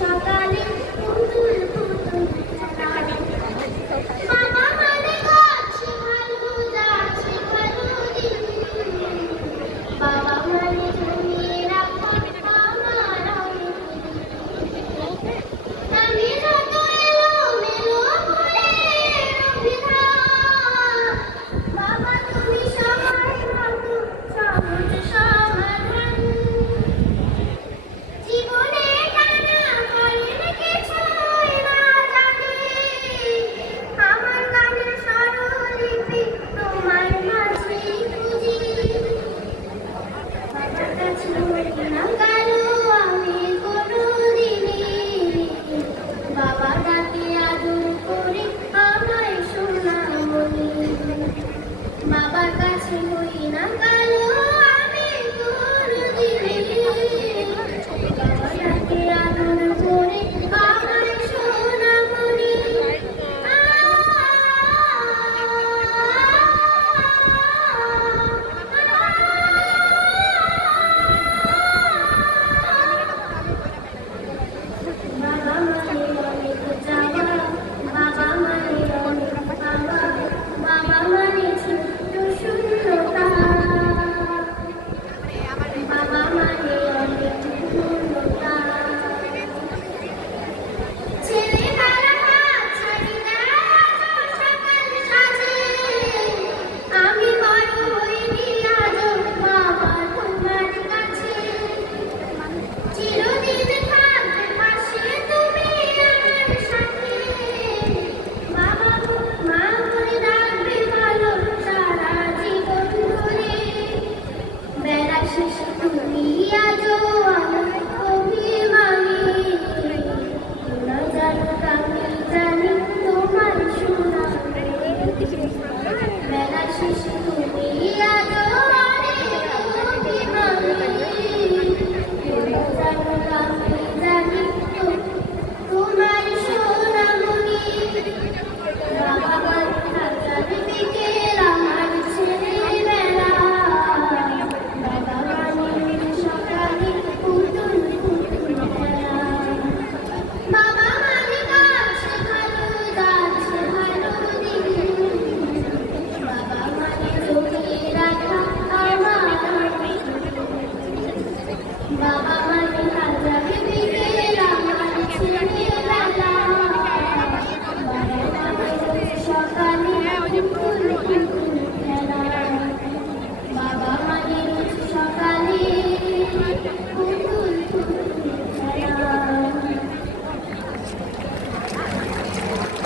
সকালে Thank you.